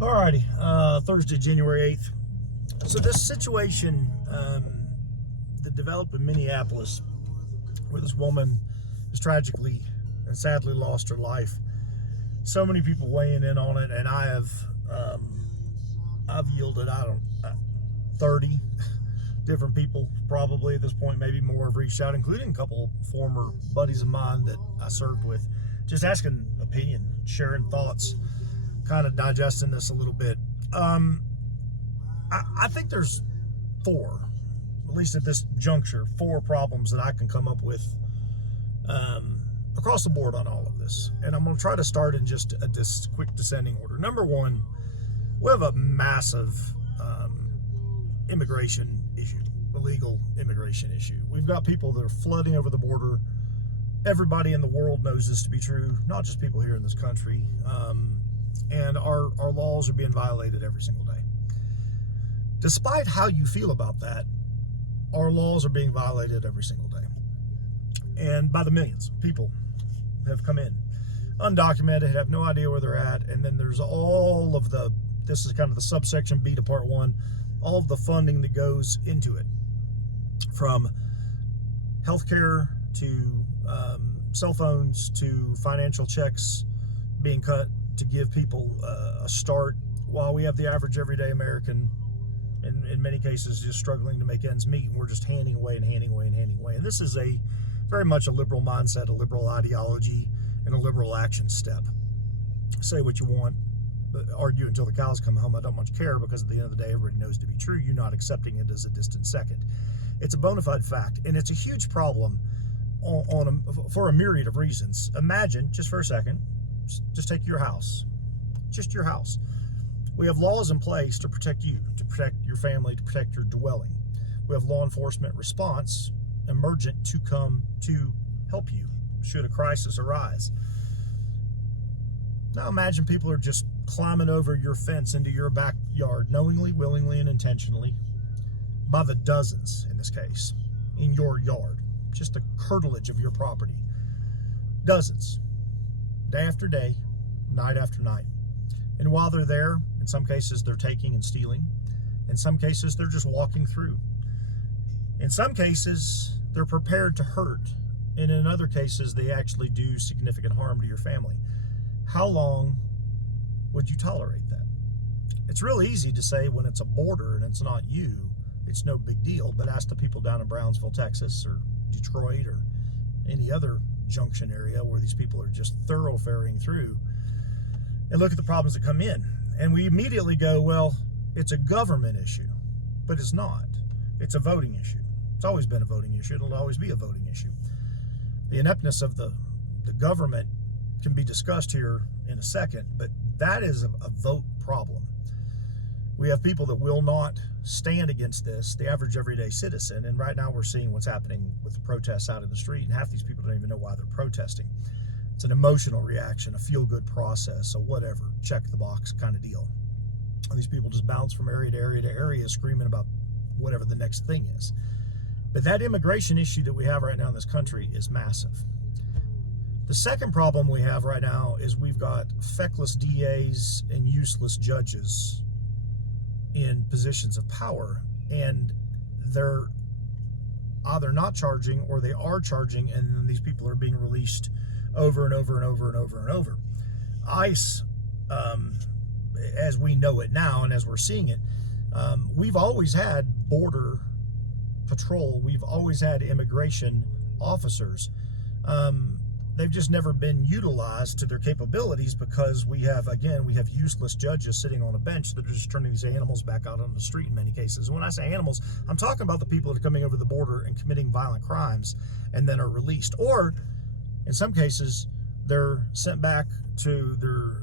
Alrighty, Thursday, January 8th. So this situation that developed in Minneapolis, where this woman has tragically and sadly lost her life. So many people weighing in on it, and I've yielded 30 different people probably at this point, maybe more, have reached out, including a couple former buddies of mine that I served with, just asking opinion, sharing thoughts, kind of digesting this a little bit. I think there's four, at least at this juncture, four problems that I can come up with across the board on all of this. And I'm going to try to start in just a quick descending order. Number one, we have a massive immigration issue, illegal immigration issue. We've got people that are flooding over the border. Everybody in the world knows this to be true, not just people here in this country. And our laws are being violated every single day. Despite how you feel about that, our laws are being violated every single day. And by the millions, people have come in undocumented, have no idea where they're at. And then there's all of this is kind of the subsection B to part one, all of the funding that goes into it, from healthcare to cell phones to financial checks being cut to give people a start, while we have the average everyday American, in many cases, just struggling to make ends meet. And we're just handing away and handing away and handing away. And this is very much a liberal mindset, a liberal ideology, and a liberal action step. Say what you want, but argue until the cows come home. I don't much care, because at the end of the day, everybody knows to be true. You're not accepting it as a distant second. It's a bona fide fact, and it's a huge problem for a myriad of reasons. Imagine, just for a second, just take your house. Just your house. We have laws in place to protect you, to protect your family, to protect your dwelling. We have law enforcement response, emergent, to come to help you should a crisis arise. Now imagine people are just climbing over your fence into your backyard, knowingly, willingly, and intentionally, by the dozens in this case, in your yard, just the curtilage of your property. Dozens, day after day, night after night. And while they're there, in some cases they're taking and stealing. In some cases they're just walking through. In some cases they're prepared to hurt. And in other cases they actually do significant harm to your family. How long would you tolerate that? It's real easy to say when it's a border and it's not you, it's no big deal. But ask the people down in Brownsville, Texas, or Detroit, or any other junction area where these people are just thoroughfaring through, and look at the problems that come in. And we immediately go, well, it's a government issue. But it's not. It's a voting issue. It's always been a voting issue. It'll always be a voting issue. The ineptness of the government can be discussed here in a second, but that is a vote problem. We have people that will not stand against this, the average everyday citizen. And right now we're seeing what's happening with the protests out in the street, and half these people don't even know why they're protesting. It's an emotional reaction, a feel-good process, so whatever, check the box kind of deal. And these people just bounce from area to area to area screaming about whatever the next thing is. But that immigration issue that we have right now in this country is massive. The second problem we have right now is we've got feckless DAs and useless judges in positions of power, and they're either not charging or they are charging, and then these people are being released over and over and over and over and over. ICE, as we know it now and as we're seeing it, we've always had border patrol, we've always had immigration officers. They've just never been utilized to their capabilities, because we have useless judges sitting on a bench that are just turning these animals back out on the street in many cases. And when I say animals, I'm talking about the people that are coming over the border and committing violent crimes and then are released. Or in some cases, they're sent back to their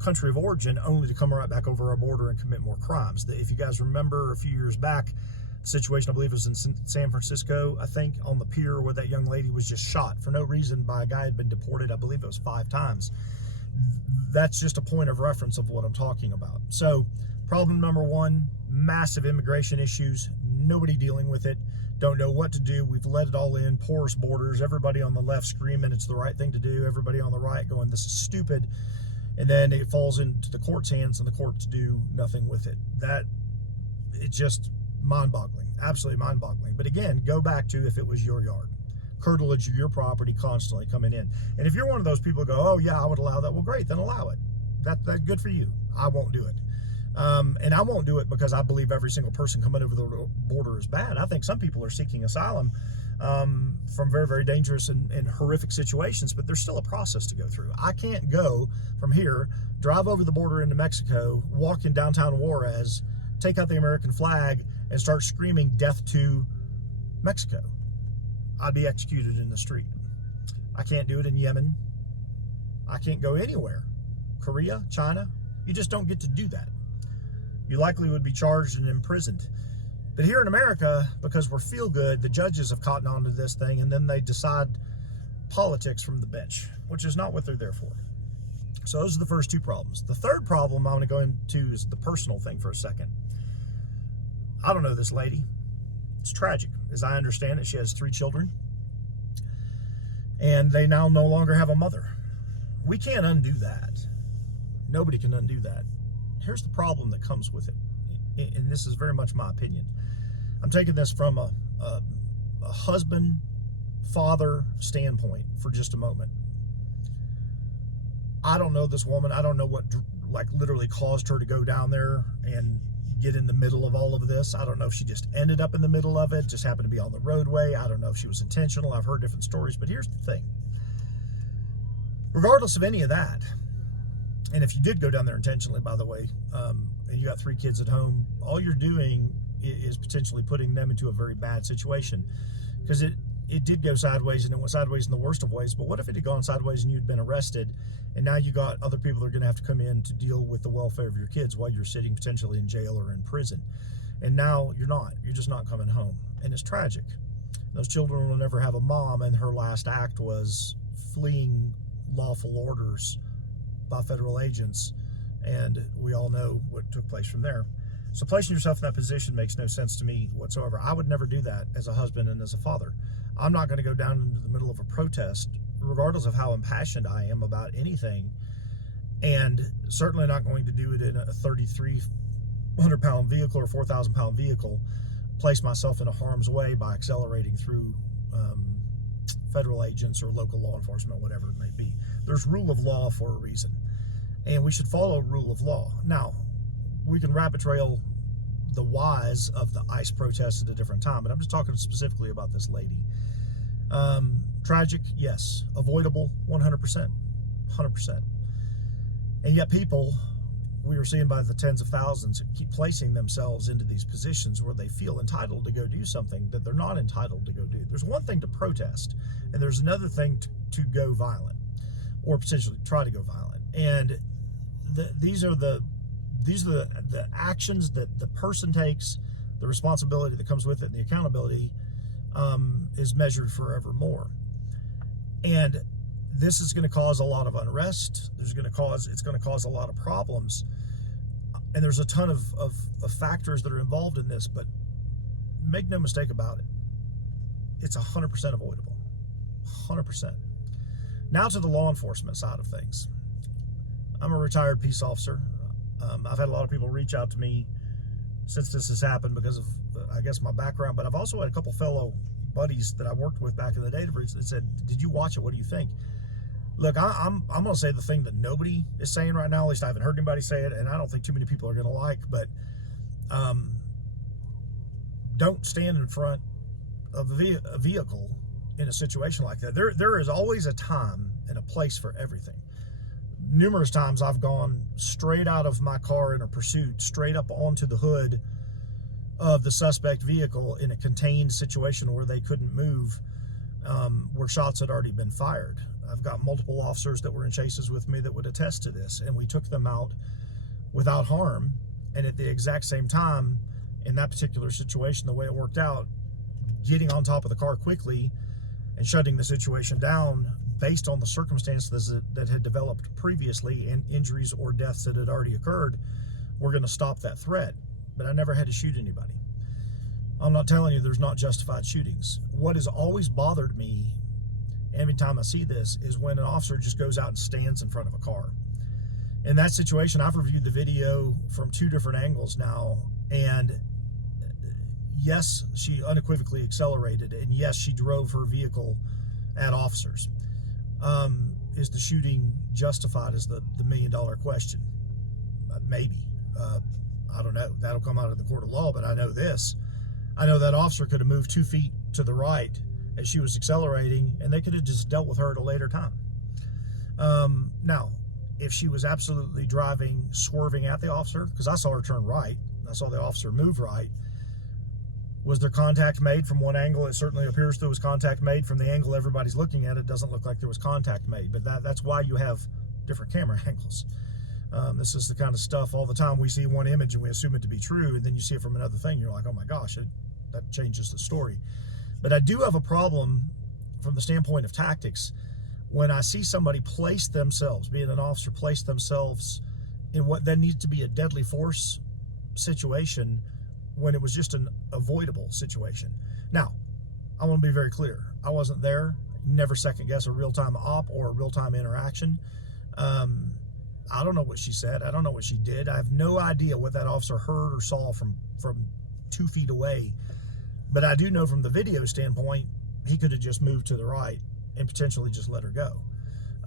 country of origin only to come right back over our border and commit more crimes. If you guys remember a few years back, situation, I believe it was in San Francisco, I think, on the pier, where that young lady was just shot for no reason by a guy who had been deported, I believe it was 5 times. That's just a point of reference of what I'm talking about. So problem number one, massive immigration issues, nobody dealing with it, don't know what to do. We've let it all in, porous borders, everybody on the left screaming it's the right thing to do, everybody on the right going, this is stupid. and then it falls into the court's hands and the courts do nothing with it. It's just mind-boggling, absolutely mind-boggling. But again, go back to if it was your yard, curtilage of your property constantly coming in. And if you're one of those people who go, oh yeah, I would allow that, well great, then allow it. That's good for you. I won't do it. And I won't do it because I believe every single person coming over the border is bad. I think some people are seeking asylum from very, very dangerous and horrific situations, but there's still a process to go through. I can't go from here, drive over the border into Mexico, walk in downtown Juarez, take out the American flag, and start screaming death to Mexico. I'd be executed in the street. I can't do it in Yemen. I can't go anywhere. Korea, China, you just don't get to do that. You likely would be charged and imprisoned. But here in America, because we're feel good, the judges have caught on to this thing, and then they decide politics from the bench, which is not what they're there for. So those are the first two problems. The third problem I'm going to go into is the personal thing for a second. I don't know this lady. It's tragic. As I understand it, she has 3 children, and they now no longer have a mother. We can't undo that. Nobody can undo that. Here's the problem that comes with it, and this is very much my opinion. I'm taking this from a husband, father standpoint for just a moment. I don't know this woman. I don't know what literally caused her to go down there and get in the middle of all of this. I don't know if she just ended up in the middle of it, just happened to be on the roadway. I don't know if she was intentional. I've heard different stories, but here's the thing. Regardless of any of that, and if you did go down there intentionally, by the way, and you got 3 kids at home, all you're doing is potentially putting them into a very bad situation, because it did go sideways, and it went sideways in the worst of ways. But what if it had gone sideways and you'd been arrested, and now you got other people that are going to have to come in to deal with the welfare of your kids while you're sitting potentially in jail or in prison? And now you're just not coming home, and it's tragic. Those children will never have a mom, and her last act was fleeing lawful orders by federal agents, and we all know what took place from there. So placing yourself in that position makes no sense to me whatsoever. I would never do that as a husband and as a father. I'm not going to go down into the middle of a protest, regardless of how impassioned I am about anything, and certainly not going to do it in a 3,300-pound vehicle or 4,000-pound vehicle, place myself in a harm's way by accelerating through federal agents or local law enforcement, whatever it may be. There's rule of law for a reason, and we should follow rule of law. Now, we can rabbit trail the whys of the ICE protests at a different time, but I'm just talking specifically about this lady. Tragic, yes. Avoidable, 100%. 100%. And yet people, we are seeing by the tens of thousands, keep placing themselves into these positions where they feel entitled to go do something that they're not entitled to go do. There's one thing to protest, and there's another thing to go violent, or potentially try to go violent. And these are the actions that the person takes, the responsibility that comes with it, and the accountability is measured forevermore. And this is going to cause a lot of unrest. It's going to cause a lot of problems. And there's a ton of factors that are involved in this, but make no mistake about it. It's 100% avoidable. 100%. Now to the law enforcement side of things. I'm a retired peace officer. I've had a lot of people reach out to me since this has happened because of, I guess, my background, but I've also had a couple fellow buddies that I worked with back in the day that said, did you watch it? What do you think? Look, I'm going to say the thing that nobody is saying right now. At least I haven't heard anybody say it, and I don't think too many people are going to like, but don't stand in front of a vehicle in a situation like that. There is always a time and a place for everything. Numerous times I've gone straight out of my car in a pursuit, straight up onto the hood of the suspect vehicle in a contained situation where they couldn't move, where shots had already been fired. I've got multiple officers that were in chases with me that would attest to this, and we took them out without harm. And at the exact same time, in that particular situation, the way it worked out, getting on top of the car quickly and shutting the situation down based on the circumstances that had developed previously and injuries or deaths that had already occurred, we're going to stop that threat. But I never had to shoot anybody. I'm not telling you there's not justified shootings. What has always bothered me every time I see this is when an officer just goes out and stands in front of a car. In that situation, I've reviewed the video from 2 different angles now, and yes, she unequivocally accelerated, and yes, she drove her vehicle at officers. Is the shooting justified is the $1 million question. Maybe. I don't know. That'll come out of the court of law, but I know this. I know that officer could have moved 2 feet to the right as she was accelerating, and they could have just dealt with her at a later time. Now, if she was absolutely driving, swerving at the officer, because I saw her turn right, I saw the officer move right, was there contact made from one angle? It certainly appears there was contact made. From the angle everybody's looking at, it doesn't look like there was contact made, but that's why you have different camera angles. This is the kind of stuff all the time we see one image and we assume it to be true, and then you see it from another thing, you're like, oh my gosh, that changes the story. But I do have a problem from the standpoint of tactics when I see somebody place themselves, being an officer, place themselves in what then needs to be a deadly force situation when it was just an avoidable situation. Now, I want to be very clear. I wasn't there. Never second guess a real-time op or a real-time interaction. I don't know what she said. I don't know what she did. I have no idea what that officer heard or saw from 2 feet away. But I do know from the video standpoint, he could have just moved to the right and potentially just let her go.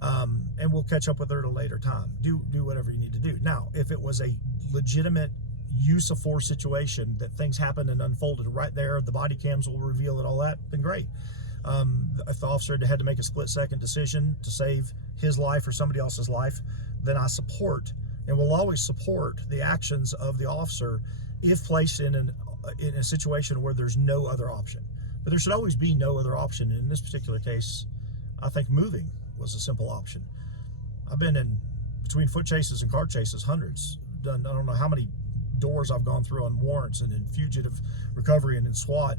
And we'll catch up with her at a later time. Do whatever you need to do. Now, if it was a legitimate use of force situation that things happened and unfolded right there, the body cams will reveal it, all that, then great. If the officer had to make a split-second decision to save his life or somebody else's life, then I support and will always support the actions of the officer if placed in a situation where there's no other option. But there should always be no other option. And in this particular case, I think moving was a simple option. I've been in between foot chases and car chases, hundreds. Done, I don't know how many doors I've gone through on warrants and in fugitive recovery and in SWAT.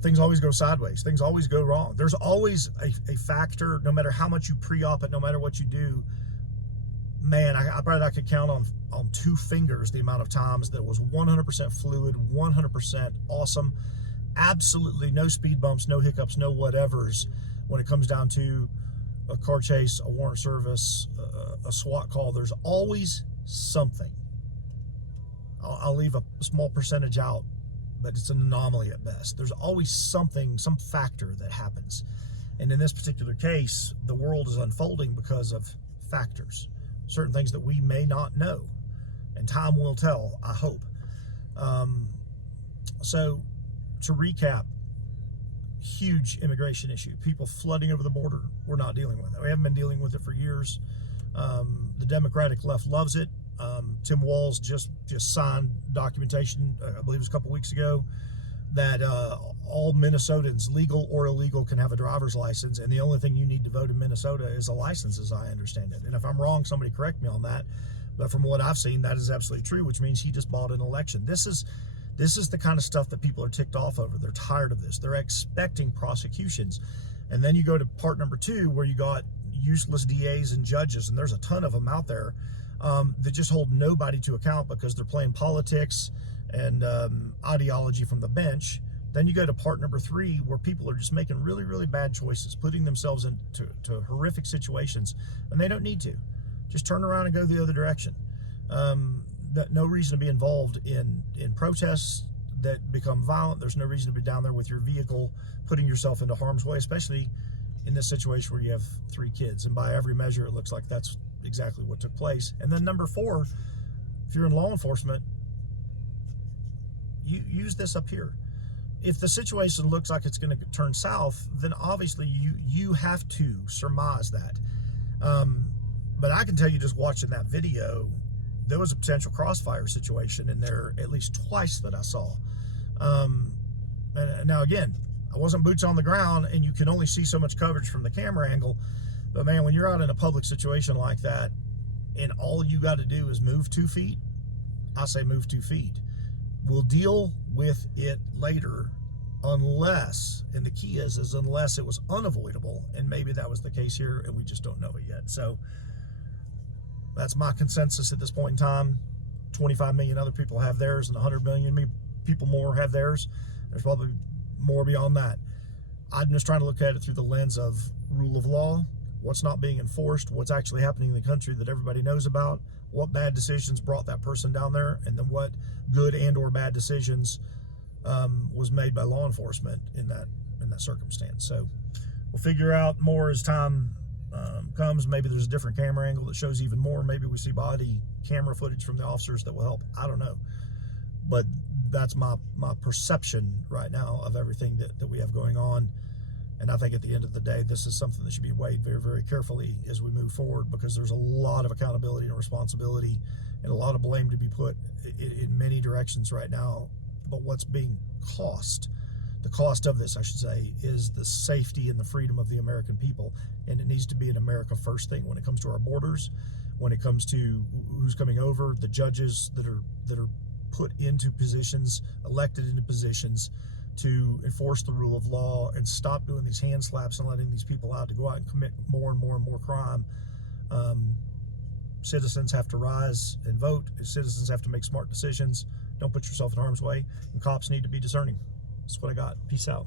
Things always go sideways. Things always go wrong. There's always a factor, no matter how much you pre-op it, no matter what you do. Man, I bet I could count on 2 fingers the amount of times that was 100% fluid, 100% awesome. Absolutely no speed bumps, no hiccups, no whatevers when it comes down to a car chase, a warrant service, a SWAT call. There's always something. I'll leave a small percentage out, but it's an anomaly at best. There's always something, some factor that happens. And in this particular case, the world is unfolding because of factors, certain things that we may not know. And time will tell, I hope. So to recap, huge immigration issue. People flooding over the border, we're not dealing with it. We haven't been dealing with it for years. The Democratic left loves it. Tim Walz just signed documentation, I believe it was a couple weeks ago, that all Minnesotans, legal or illegal, can have a driver's license, and the only thing you need to vote in Minnesota is a license, as I understand it. And if I'm wrong, somebody correct me on that. But from what I've seen, that is absolutely true, which means he just bought an election. This is the kind of stuff that people are ticked off over. They're tired of this. They're expecting prosecutions. And then you go to part number 2, where you got useless DAs and judges, and there's a ton of them out there that just hold nobody to account because they're playing politics and ideology from the bench. Then you go to part number 3, where people are just making really, really bad choices, putting themselves into horrific situations, and they don't need to. Just turn around and go the other direction. No reason to be involved in protests that become violent. There's no reason to be down there with your vehicle, putting yourself into harm's way, especially in this situation where you have 3 kids. And by every measure, it looks like that's exactly what took place. And then number 4, if you're in law enforcement, you use this up here. If the situation looks like it's going to turn south, then obviously you have to surmise that. But I can tell you, just watching that video, there was a potential crossfire situation in there at least twice that I saw. And now again, I wasn't boots on the ground, and you can only see so much coverage from the camera angle. But man, when you're out in a public situation like that, and all you got to do is move 2 feet, I say move 2 feet. We'll deal with it later, unless, and the key is unless it was unavoidable, and maybe that was the case here, and we just don't know it yet. So that's my consensus at this point in time. 25 million other people have theirs, and 100 million people more have theirs. There's probably more beyond that. I'm just trying to look at it through the lens of rule of law what's not being enforced, what's actually happening in the country that everybody knows about, what bad decisions brought that person down there, and then what good and or bad decisions was made by law enforcement in that circumstance. So we'll figure out more as time comes. Maybe there's a different camera angle that shows even more. Maybe we see body camera footage from the officers that will help. I don't know. But that's my perception right now of everything that we have going on. And I think at the end of the day, this is something that should be weighed very, very carefully as we move forward, because there's a lot of accountability and responsibility and a lot of blame to be put in many directions right now. But what's being the cost of this, I should say, is the safety and the freedom of the American people. And it needs to be an America first thing when it comes to our borders, when it comes to who's coming over, the judges that are put into positions, elected into positions to enforce the rule of law and stop doing these hand slaps and letting these people out to go out and commit more and more and more crime. Citizens have to rise and vote. Citizens have to make smart decisions. Don't put yourself in harm's way. And cops need to be discerning. That's what I got. Peace out.